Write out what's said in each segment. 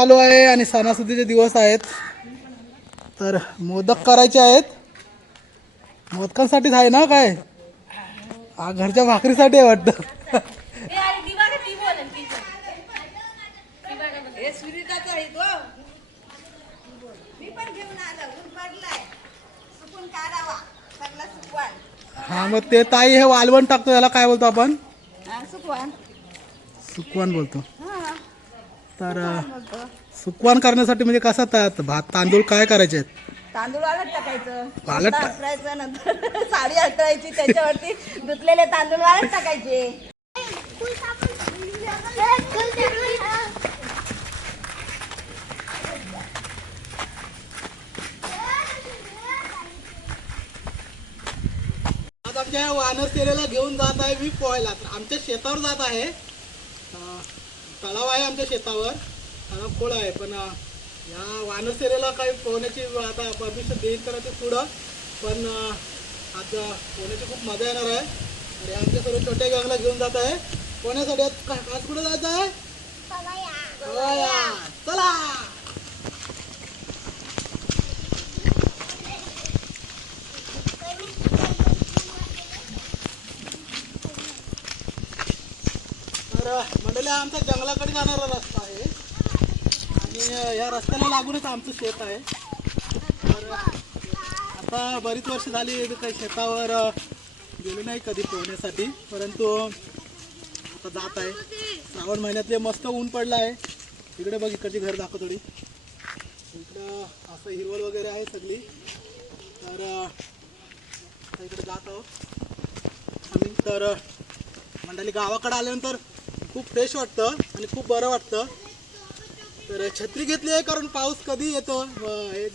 चालू आहे आणि सणासुदीचे दिवस आहेत, तर मोदक करायचे आहेत. मोदकांसाठीच आहे ना काय? घरच्या भाकरीसाठी आहे वाटतं. हा मग ते ताई हे वालवण टाकतो, याला काय बोलतो आपण? सुकवान बोलतो. तर सुकवान करण्यासाठी म्हणजे कसं भात तांदूळ काय करायचे आहेत? तांदूळ वाळत टाकायचं, वाळत टाकायचं, नंतर साडी हटवायची, त्याच्यावरती धुतलेले तांदूळ वाळत टाकायचे. आज आमच्या वानर सेरेला घेऊन जात आहे मी पोहायला. तर आमच्या शेतावर जात आहे. तलाव आहे आमच्या शेतावर, तलाव खोल आहे, पण या वानर सेरेला काही पोहण्याची आता परमिशन देईल तर ते पुढं, पण आज पोहण्याची खूप मजा येणार आहे. आणि आमच्या सर्व छोट्या गँगला घेऊन जात आहे पोहण्यासाठी. आज कुठं जायचं आहे? चला. तर मंडळी, आमचा जंगलाकडे जाणारा रस्ता आहे आणि या रस्त्याला लागूनच आमचं शेत आहे. तर आता बरीच वर्ष झाली काही शेतावर गेलो नाही कधी पोहण्यासाठी, परंतु आता जात आहे. श्रावण महिन्यातले मस्त ऊन पडलं आहे. इकडे बघ, इकडची घर दाखव थोडी. इकडं असं हिरवळ वगैरे आहे सगळी. तर इकडे जात आहोत आम्ही. तर मंडळी, गावाकडे आल्यानंतर खूप फ्रेश वाटतं आणि खूप बरं वाटतं. तर छत्री घेतली आहे, कारण पाऊस कधी येतो. हे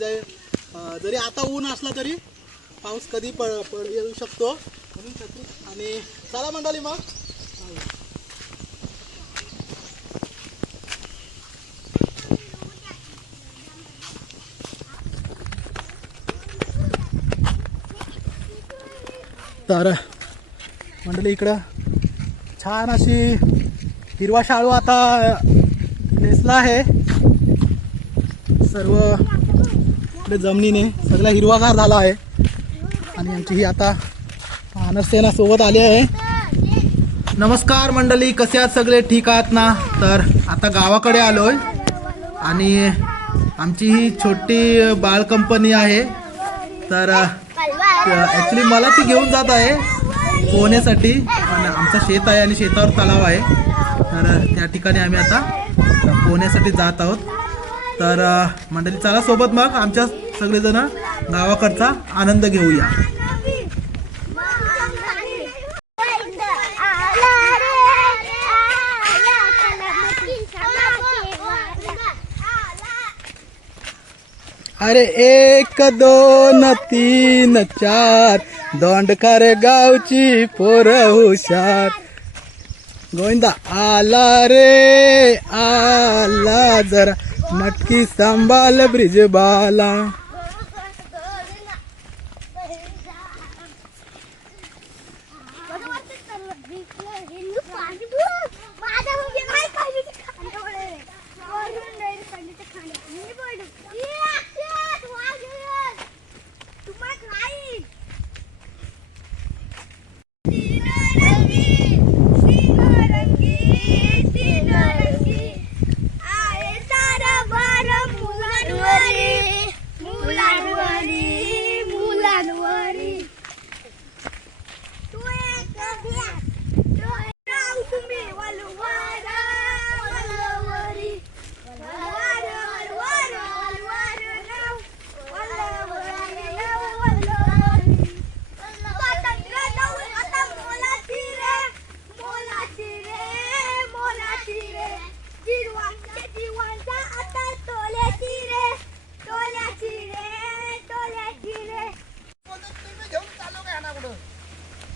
जरी आता ऊन असला तरी पाऊस कधी येऊ शकतो, म्हणून छत्री. आणि चला मंडळी मग. तर मंडळी, इकडं छान अशी हिरवा शाळू आता नेसला आहे. सर्व इकडे जमिनीने सगळा हिरवागार झाला आहे. आणि आमची ही आता वानरसेना सोबत आली आहे. नमस्कार मंडळी, कसे आहात सगळे? ठीक आहात ना? तर आता गावाकडे आलोय आणि आमची ही छोटी बाळ कंपनी आहे. तर ॲक्च्युली मला ती घेऊन जात आहे पोहण्यासाठी. आमचं शेत आहे आणि शेतावर तलाव आहे, तर त्या ठिकाणी आम्ही आता पोहण्यासाठी जात आहोत. तर मंडळी, चला सोबत मग आमच्या सगळेजण गावाकडचा आनंद घेऊया. अरे 1 2 3 4 दोंडकर गावची पोर हुशार. गोविंदा आला रे आला, जरा मटकी सांभाळ ब्रिज बाला.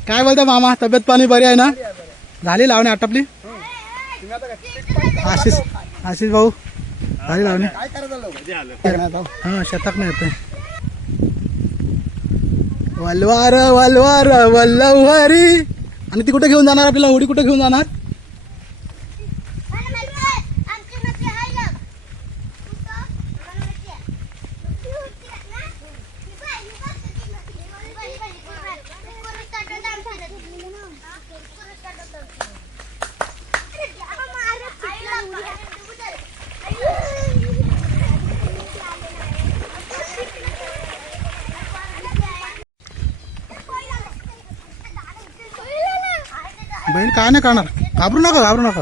काय बोलता मामा, तब्येत पाणी बरी आहे ना? झाली लावणी आटपली? आशिष भाऊ झाली लावणी? हा, शतक नाही येत. वलवार वलवार वल्लवरी. आणि ती कुठे घेऊन जाणार आपल्याला? होडी कुठे घेऊन जाणार? बहीण काय नाही करणार, घाबरू नका घाबरू नका.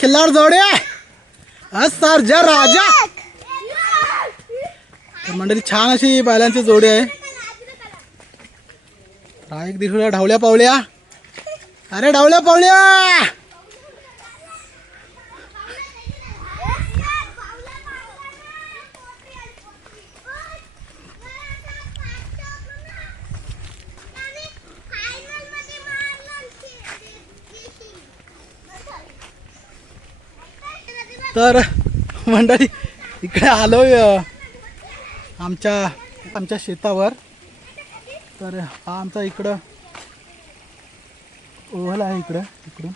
खिल्लार जोड्या सरजा राजा. तर मंडळी छान अशी बैलांची जोडी आहे. हा एक दिवशी ढावल्या पावल्या. अरे ढावल्या पावल्या. तर मंडळी इकडे आलोय आमच्या शेतावर. तर हा आमचा इकडं ओहल आहे इकडं इकडून.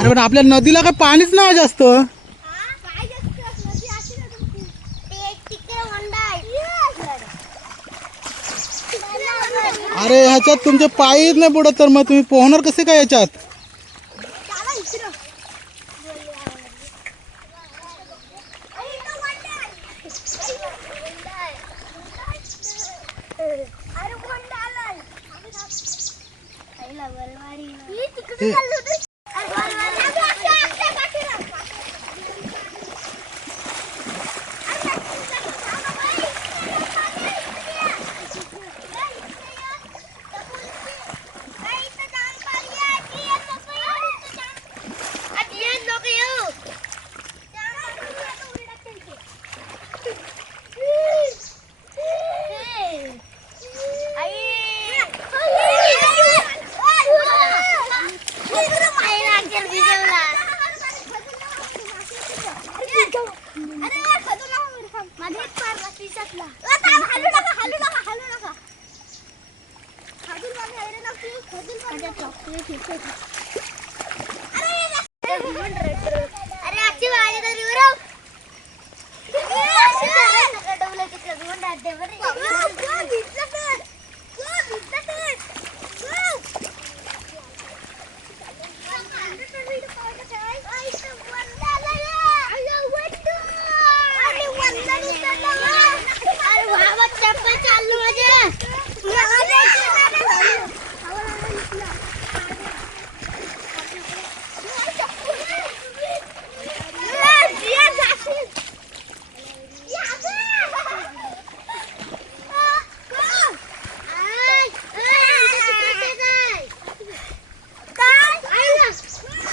अरे पण आपल्या नदीला काय पाणीच नाही जास्त. अरे ह्याच्यात तुमचे पायच नाही बुडत तर मग तुम्ही पोहणार कसे काय याच्यात.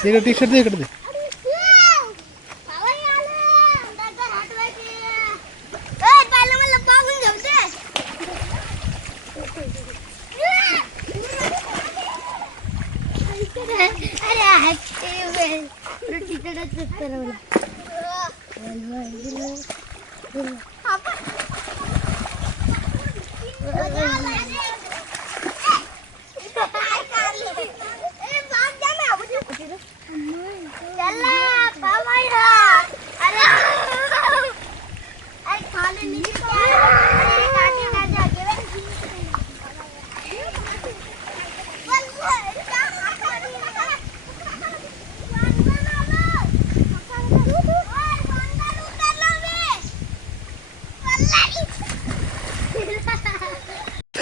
इकडे टी शर्ट दे इकडे दे.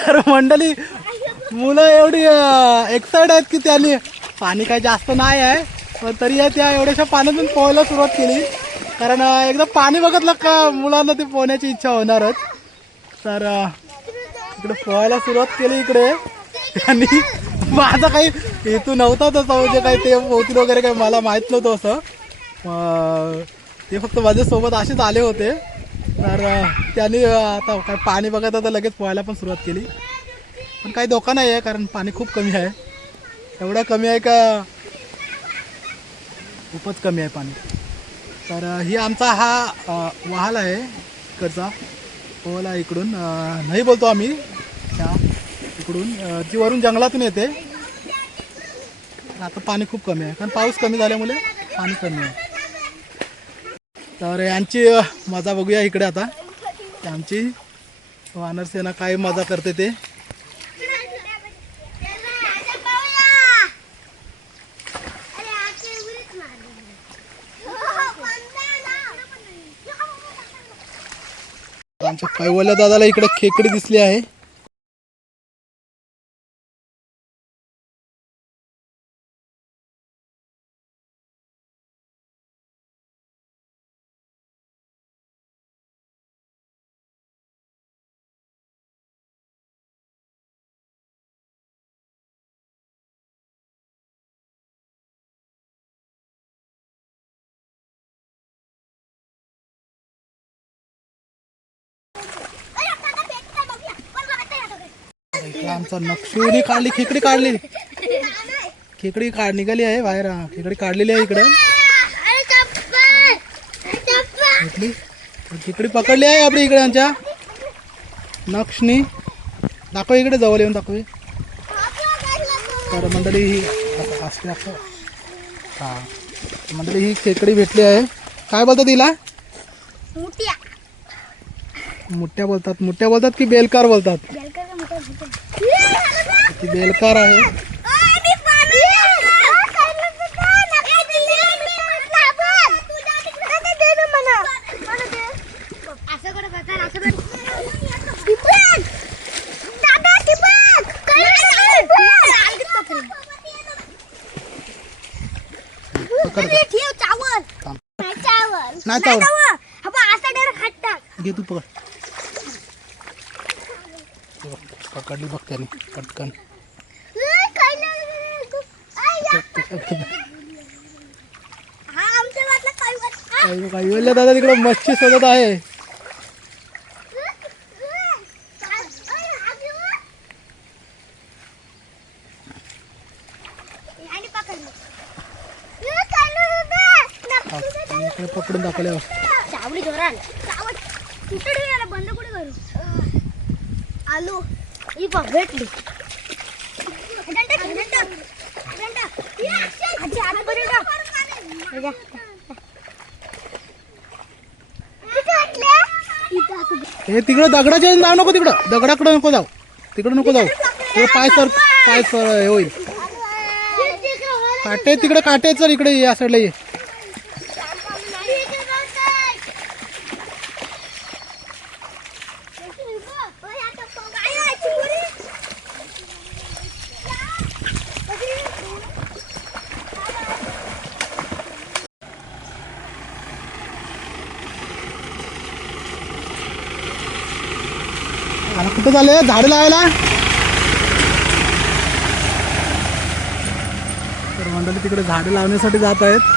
तर मंडळी मुलं एवढी एक्साइट आहेत की त्यांनी पाणी काही जास्त नाही आहे पण तरी त्या एवढ्याशा पाण्यातून पोहायला सुरुवात केली. कारण एकदा पाणी बघितलं का मुलांना ती पोहण्याची इच्छा होणारच. तर इकडे पोहायला सुरुवात केली इकडे. आणि माझा काही हेतू नव्हता तसा म्हणजे काही ते पोहतील वगैरे काही मला माहीत नव्हतं असं. ते फक्त माझ्यासोबत असेच आले होते. तर त्यांनी आता काय पाणी बघत तर लगेच पोहायला पण सुरुवात केली. पण काही धोका नाही आहे कारण पाणी खूप कमी आहे. एवढं कमी आहे का खूपच कमी आहे पाणी. तर ही आमचा हा वहाल आहे इकडचा पोहला इकडून नाही बोलतो आम्ही त्या इकडून जी वरून जंगलातून येते. आता पाणी खूप कमी आहे कारण पाऊस कमी झाल्यामुळे पाणी कमी आहे. तर यांची मजा बघूया इकडे आता. आमची वानर सेना काय मजा करते ते. आमच्या कैवल्य दादाला इकडे खेकडी दिसली आहे. इकडे आमचा नक्षीने काढली खेकडी काढली. खेकडी निघाली आहे बाहेर. खेकडी काढलेली आहे इकडं. खेकडी पकडली आहे आपली इकडे आमच्या नक्षनी. दाखव इकडे जवळ येऊन दाखव. तर मंडळी ही असते असं. हा मंडळी ही खेकडी भेटली आहे. काय बोलतात तिला? मुठ्या बोलतात. मुठ्या बोलतात की बेलकार बोलतात? ती बेलकार आहे. नाही चावल घे तू पकड. पकडली बघ त्याने पटकन. कैवल्य दादा तिकडे मच्छी शोधत आहे. इकडे पकडून दाखवल्यावर बंद कुठे करू आलो ही बघ भेटली. हे तिकडं दगडाच्या जाऊ नको. तिकडं दगडाकडे नको जाऊ. तिकडे नको जाऊ. तिकडे पाय हे होईल. काटे तिकडे काटे चल इकडे या साईडला ये. आता कुठं झाले झाडं लावायला? तर मंडळी तिकडे झाडं लावण्यासाठी जात आहेत.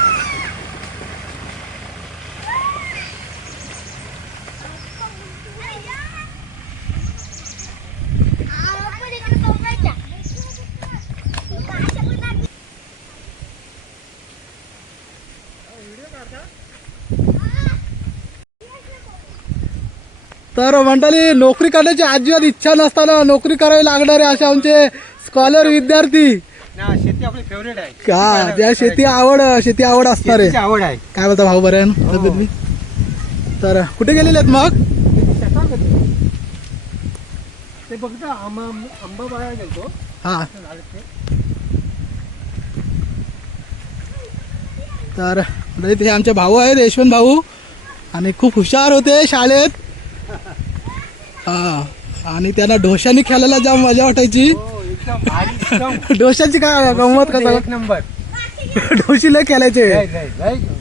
तर मंडळी नोकरी करण्याची अजिबात इच्छा नसताना नोकरी करावी लागणारे असे आमचे स्कॉलर विद्यार्थी. शेती आपली फेवरेट आहे. का त्या शेती आवड असणार आहे. आवड आहे. काय बोलता भाऊ? बरं तब्येत मी. तर कुठे गेलेले आहेत मग? ते फक्त आंबा बाळा गेलतो. हा तर ते आमचे भाऊ आहेत यशवंत भाऊ. आणि खूप हुशार होते शाळेत. हा आणि त्यांना ढोशानी खेळायला जाम मजा वाटायची. ढोशाची काय गंमत कसा एक नंबर. ढोशी लय खेळायचे.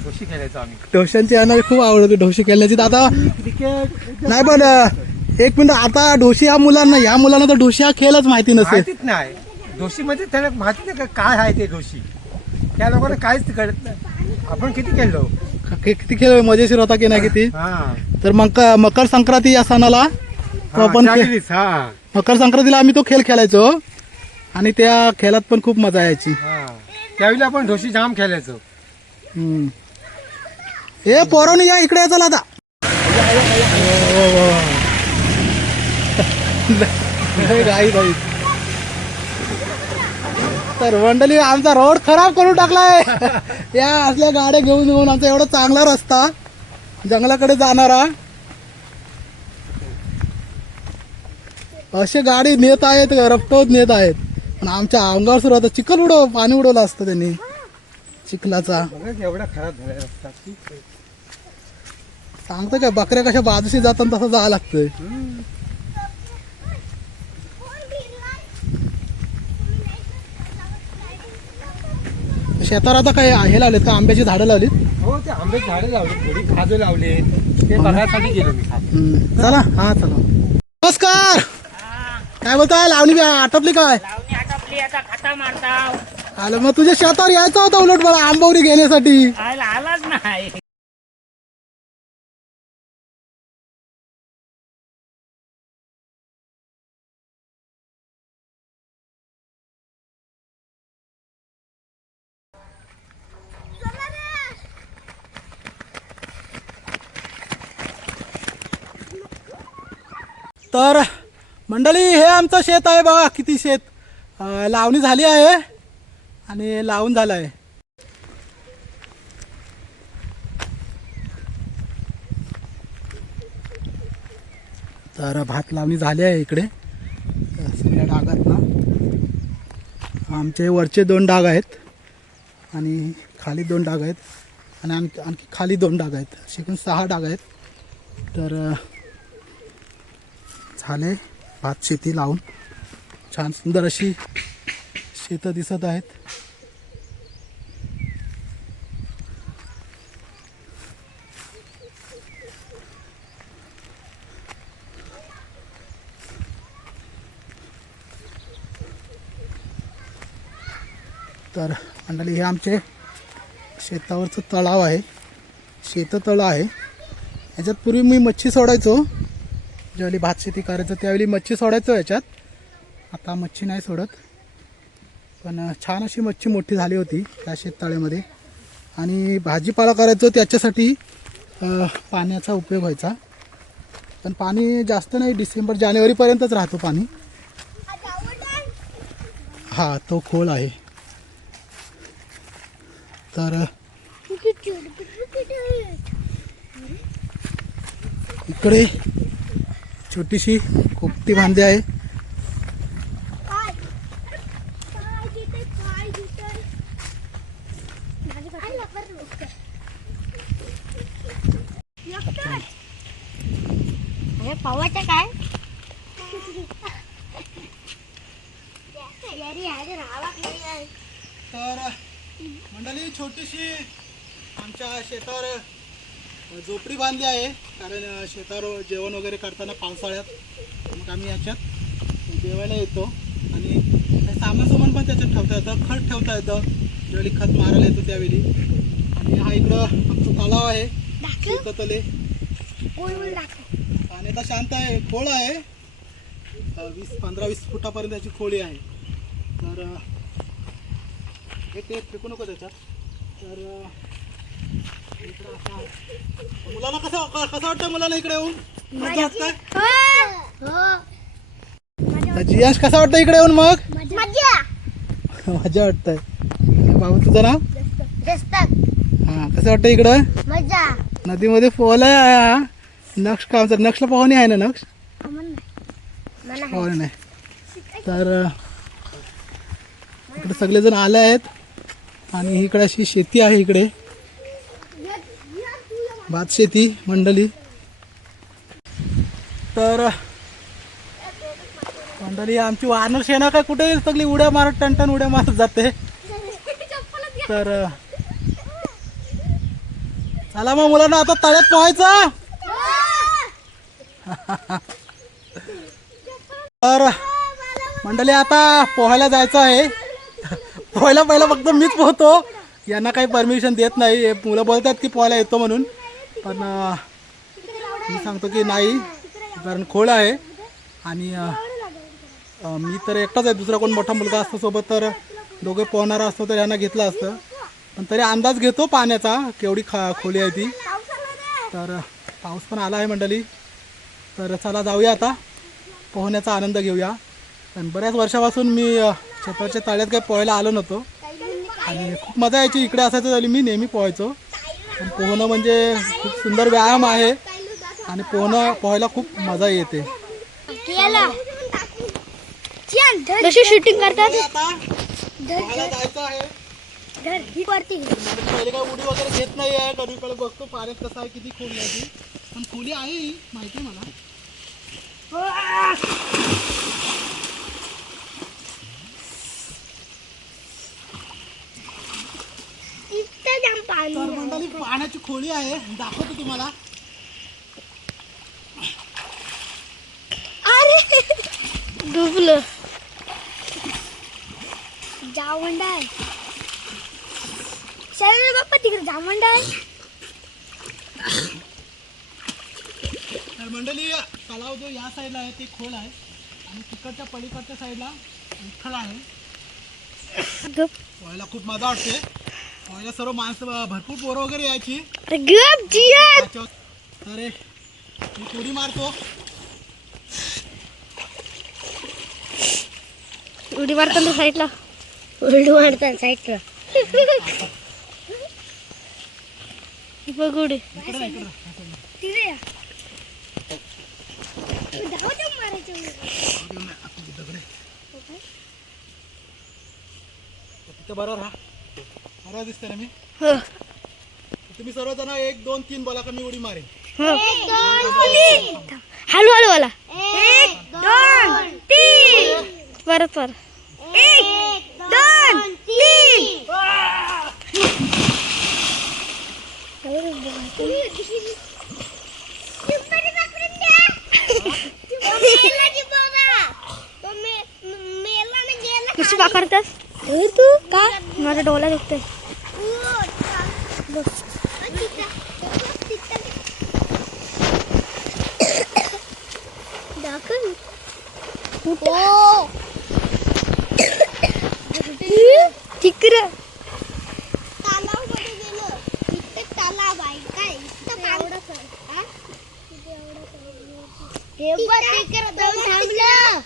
ढोशी खेळायचो आम्ही. ढोशांची यांना खूप आवड होती ढोशी खेळण्याची. आता नाही पण एक मिनिट. आता ढोशी ह्या मुलांना तर ढोशी हा खेळच माहिती नसेल. माहितीच नाही. ढोशी म्हणजे त्यांना माहिती नाही काय आहे ते ढोशी. त्या लोकांना काहीच कळत नाही. आपण किती खेळलो. किती खेळ मजेशीर होता की नाही किती. हा तर मकर संक्रांती या सणाला तो आपण मकर संक्रांतीला आम्ही तो खेळ खेळायचो. आणि त्या खेळात पण खूप मजा यायची. त्यावेळी आपण ढोशी जाम खेळायचो. हे पोरांनी या इकडे चला आता. गाई गाई. तर मंडळी आमचा रोड खराब करून टाकलाय या असल्या गाड्या घेऊन घेऊन. आमचा एवढा चांगला रस्ता जंगलाकडे जाणारा, असे गाडी नेत आहेत, रफ्तवत नेत आहेत. पण आमच्या अंगावर सुरू होतं चिखल पाणी उडवलं असतं त्यांनी चिखलाचा. बघा एवढा खराब झालाय रस्ता. सांगतो काय, बकऱ्या कशा बाजूशी जातात तसं जावं लागतंय. शेतावर आता काय हे लावलेत का, आंब्याची झाडं लावलीत? हो ते आंबे झाडे लावले, थोडी खाजं लावले, ते बघायसाठी गेलो मी खात. चला हा चला. नमस्कार. काय बोलताय, लावणी आटपली काय? लावणी आटपली, आता खाता मारता. आलं मग तुझ्या शेतावर यायचं होतं उलट मला आंबवरी घेण्यासाठी. आलाच नाही. तर मंडळी हे आमचं शेत आहे बघा, किती शेत लावणी झाली आहे आणि लावून झालं आहे. तर भात लावणी झाली आहे इकडे सगळ्या डागात ना. आमचे वरचे 2 डाग आहेत आणि खाली 2 डाग आहेत आणि आणखी खाली 2 डाग आहेत, असे एकूण 6 डाग आहेत. तर झाले भात शेती लावून, छान सुंदर अशी शेतं दिसत आहेत. तर मंडळी हे आमचे शेतावरचं तलाव आहे, शेततळं आहे. याच्यात पूर्वी मी मच्छी सोडायचो, ज्यावेळी भात शेती करायचं त्यावेळी मच्छी सोडायचो याच्यात. आता मच्छी नाही सोडत, पण छान अशी मच्छी मोठी झाली होती त्या शेततळ्यामध्ये. आणि भाजीपाला करायचो त्याच्यासाठी पाण्याचा उपयोग व्हायचा. पण पाणी जास्त नाही, डिसेंबर जानेवारीपर्यंतच राहतो पाणी. हा तो खोल आहे. तर इकडे छोटीशी कोपटी बांधली आहे. पावाचं काय तर मंडळी छोटीशी आमच्या शेतावर झोपडी बांधली आहे, कारण शेतावर जेवण वगैरे करताना पावसाळ्यात मग आम्ही याच्यात जेवायला येतो. आणि सामान पण त्याच्यात ठेवता येतं, खत ठेवता येतं ज्यावेळी खत मारायला येतो त्यावेळी. आणि हा इकडं आमचं तलाव आहे, शेततळे. आणि आता शांत आहे, खोळ आहे, 15-20 फुटापर्यंत याची खोळी आहे. तर हे ते फेकू नको त्याच्यात. तर इकडं असा मुलाला कसं वाटतं, मुलाला इकडे येऊन मजा वाटतंय? जियांश कसा वाटतं इकडे येऊन? मग मजा वाटतंय. बाबा तुझं नाव? हा, कसं वाटतं इकडं? नदीमध्ये पोहला आहे. नक्ष का आमचा नक्षला पाहुणे आहे ना? नक्ष पाहुणे नाही. तर इकडे सगळेजण आले आहेत आणि इकडे अशी शेती आहे, इकडे भात शेती मंडळी. तर मंडळी आमची वानर शेना काय कुठे सगळी उड्या मारत टनटन उड्या मारत जाते. तर चला मग मुलांना आता तळ्यात पोहायचं. तर मंडळी आता पोहायला जायचं आहे. पोहायला पहिला फक्त मीच पोहतो, यांना काही परमिशन देत नाही. मुलं बोलतात की पोहायला येतो म्हणून, पण मी सांगतो की नाही, कारण खोळ आहे. आणि मी तर एकटाच आहे, दुसरा कोण मोठा मुलगा असतो सोबत तर दोघे पोहणारा असतो तर यांना घेतलं असतं. पण तरी अंदाज घेतो पाण्याचा केवढी खोली आहे ती. तर पाऊस पण आला आहे मंडळी. तर चला जाऊया आता पोहण्याचा आनंद घेऊया. आणि बऱ्याच वर्षापासून मी छताच्या तळ्यात काही पोहायला आलो नव्हतो आणि खूप मजा यायची. इकडे असायचं झाली मी नेहमी पोहायचो. आणि पोहणं म्हणजे खूप सुंदर व्यायाम आहे आणि पोहायला खूप मजा येते. कशी शूटिंग करतात? आता पोहायला जायचं आहे. पहिले काय उडी वगैरे घेत नाही आहे. कधीकडे बघतो पाण्यात कसं आहे, किती खोली आहे ती. पण खोली आहे ही माहिती आहे मला. तर मंडळी पाण्याची खोली आहे, दाखवतो तुम्हाला. डुबलं. जावंड आहे. शरीर बाप्पा तिकडे जावंड आहे. तर मंडळी तलाव जो या साईडला आहे ते खोल आहे आणि तिकडच्या पलीकडच्या साईडला विठ्ठल आहे. पोहायला खूप मजा वाटते. पोहायला सर्व माणसं भरपूर पोरं वगैरे यायची. तर मी उडी मारतो. उडी मारताना साईडला उडी मारताना साईडला बघ उडी इकडे नाही, इकडे नाही. तिथे या. मारायचं घेऊन ये, आपण दगडे. तिथे बरोबर राहा. बरोबर दिसतंय ना मी. तुम्ही सर्वजण 1 2 3 बोला का मी उडी मारेन. हळू हळू वाला 1 2 3 परत परत 1 2 3 कशी पाकडतात तू का माझा डोला दुखतोय. तिकडं तलावमध्ये गेलो. इथे तलाव आहे काय? इथं एवढंच आहे. हा? हे बघ तिकडे जाऊन थांबलं.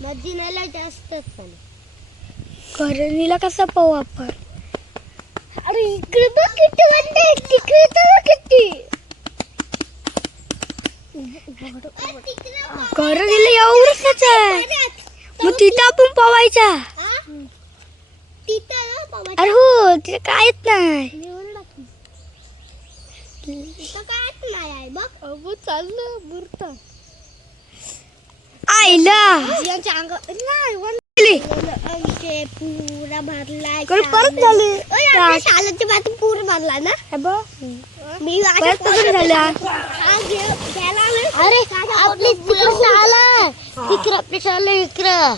नदी नाला जास्तच पाणी. करणीला कसा पाहू आपण. अरे इकडे बघ किती म्हणते तिकडे तर किती करणीला एवढंच आहे. मग तिथं आपण पवायचा. अरे हो तिथे कायच नाही. कायच नाही आहे बघ. अबो चाललं बुरता आईला आमचे पुरा भरलाय. परत झाले शाळेच्या बाजू पूर भरला ना. मी झाला. अरे आपली तिकडे शाळा तिकडे आपली शाळा इकडं.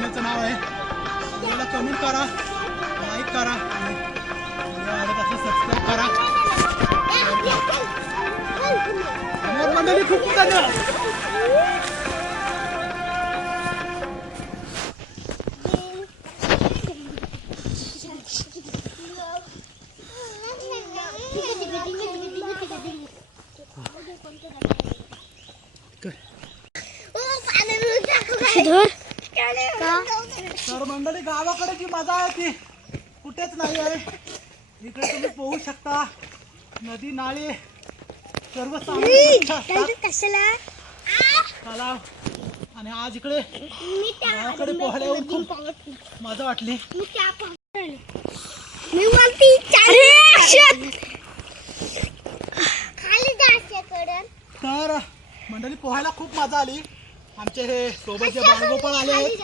चॅनलचं नाव आहे. व्हिडिओला कमेंट करा, लाईक करा आणि व्हिडिओ आवडत असेल सबस्क्राईब करा. धन्यवाद मंडळी, खूप खूप धन्यवाद. तर मंडळी गावाकडे जी मजा आहे ती कुठेच नाही आहे. इकडे तुम्ही पोहू शकता. नदी नाळे सर्व स्वच्छ असतात. तलाव. आणि आज इकडे गावाकडे पोहायला येऊन खूप मजा वाटली. तर मंडळी पोहायला खूप मजा आली. आमचे हे सोबत जे बाळगोपाळ आले आहेत,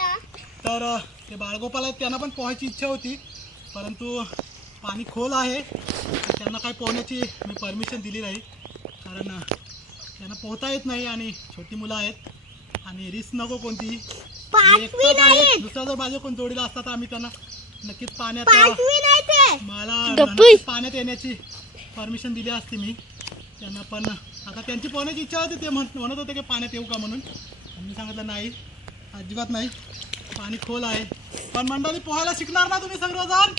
तर ते बाळगोपाळ आहेत त्यांना पण पोहायची इच्छा होती, परंतु पाणी खोल आहे. त्यांना काही पोहण्याची मी परमिशन दिली नाही, कारण त्यांना पोहता येत नाही आणि छोटी मुलं आहेत आणि रिस्क नको कोणती. दुसरा जर माझ्या कोण जोडीला असता तर आम्ही त्यांना नक्कीच पाण्यात येण्याची परमिशन दिली असती मी त्यांना. पण आता त्यांची पोहण्याची इच्छा होती. ते म्हणत होते की पाण्यात येऊ का म्हणून. मी सांगितलं नाही, अजिबात नाही, पाणी खोल आहे. पण मंडळी पोहायला शिकणार ना तुम्ही सर्वजण?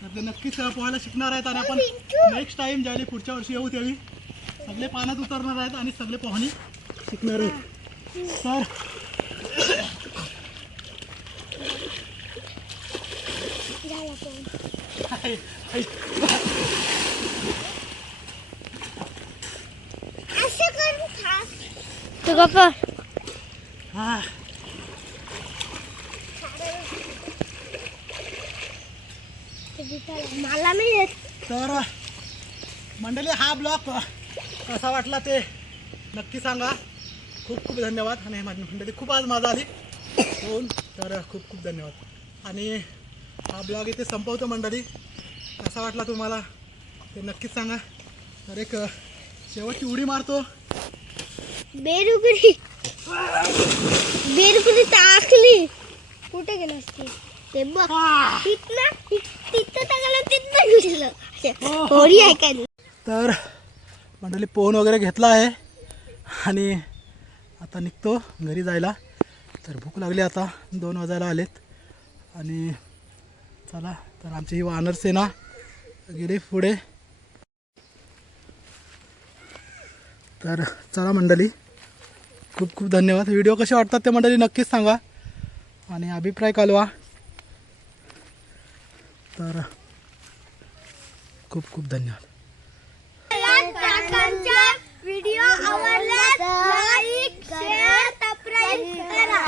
तर ते नक्कीच पोहायला शिकणार आहेत. आणि आपण नेक्स्ट टाइम ज्यावेळी पुढच्या वर्षी येऊ त्यावेळी सगळे पाण्यात उतरणार आहेत आणि सगळे पोहणी शिकणार आहेत. तर हा, मला नाही येत. तर मंडळी हा ब्लॉग कसा वाटला ते नक्की सांगा. खूप खूप धन्यवाद. आणि मंडळी खूप आज मजा आली होऊन, तर खूप खूप धन्यवाद. आणि हा ब्लॉग इथे संपवतो मंडळी. कसा वाटला तुम्हाला ते नक्कीच सांगा. तर एक शेवटची उडी मारतो. बेरुगुडी टाकली. कुठे गेला असते ते बघ. तिथं टाकलं तिथं घुसलं. होरी आहे काय? तर मंडळी पोहून वगैरे घेतला आहे आणि आता निघतो घरी जायला. तर भूक लागली, आता 2 वाजायला आलेत. आणि चला, तर आमची ही वानर सेना गेली पुढे. तर चला मंडळी, खूप खूप धन्यवाद. व्हिडिओ कसे वाटतात ते मंडळी नक्कीच सांगा आणि अभिप्राय कळवा. तर खूप खूप धन्यवाद. व्हिडिओ आवडला लाईक शेअर सबस्क्राईब करा.